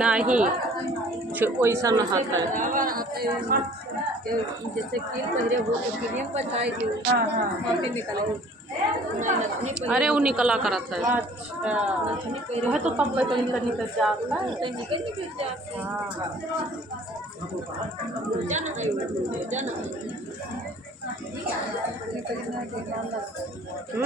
नहीं वैसा न हाथ है। जैसे कील पहले वो क्रीम बचाई थी। हाँ निकल अरे वो निकला करा था। अच्छा वह तो तब तो निकल जाता है निकल जाता है।